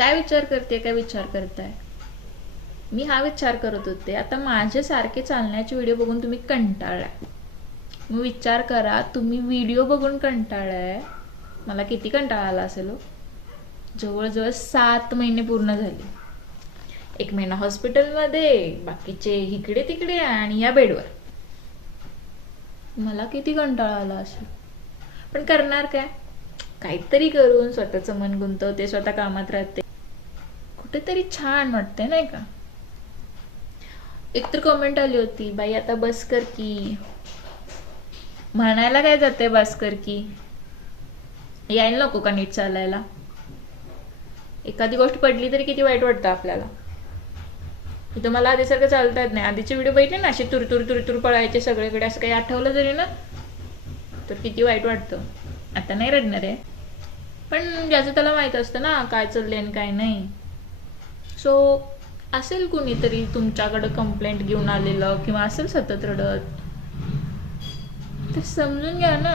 काय विचार करते, काय विचार करताय? मी हा विचार करत होते, आता माझे सारखे चालण्याचे व्हिडिओ बघून तुम्ही कंटाळलाय. मग विचार करा, तुम्ही व्हिडिओ बघून कंटाळलाय, मला किती कंटाळा आला असेल हो. जवळजवळ 7 महिने पूर्ण झाले. 1 महिना हॉस्पिटलमध्ये, बाकीचे इकडे तिकडे आणि या बेडवर. मला किती कंटाळा आला असेल. पण करणार काय, काहीतरी करून स्वतःचं मन गुंतवते, स्वतः कामात राहते, कुठेतरी छान वाटते नाही का. एक तर कमेंट आली होती, बाई आता बस कर की. म्हणायला काय जाते बस कर की, यायला नको का नीट चालायला. एखादी गोष्ट पडली तरी किती वाईट वाटतं आपल्याला. इथं मला आधीसारखं चालता येत नाही. आधीचे व्हिडिओ बघितले ना, असे तुरतुर तुरतुर पळायचे सगळीकडे, असं काही आठवलं जरी ना तर किती वाईट वाटतं. आता नाही रडणार आहे, पण ज्याचं त्याला माहित असतं ना काय चाललंय आणि काय नाही. सो असेल कुणीतरी तुमच्याकडं कंप्लेंट घेऊन आलेलं, किंवा असेल सतत रडत, ते समजून घ्या ना.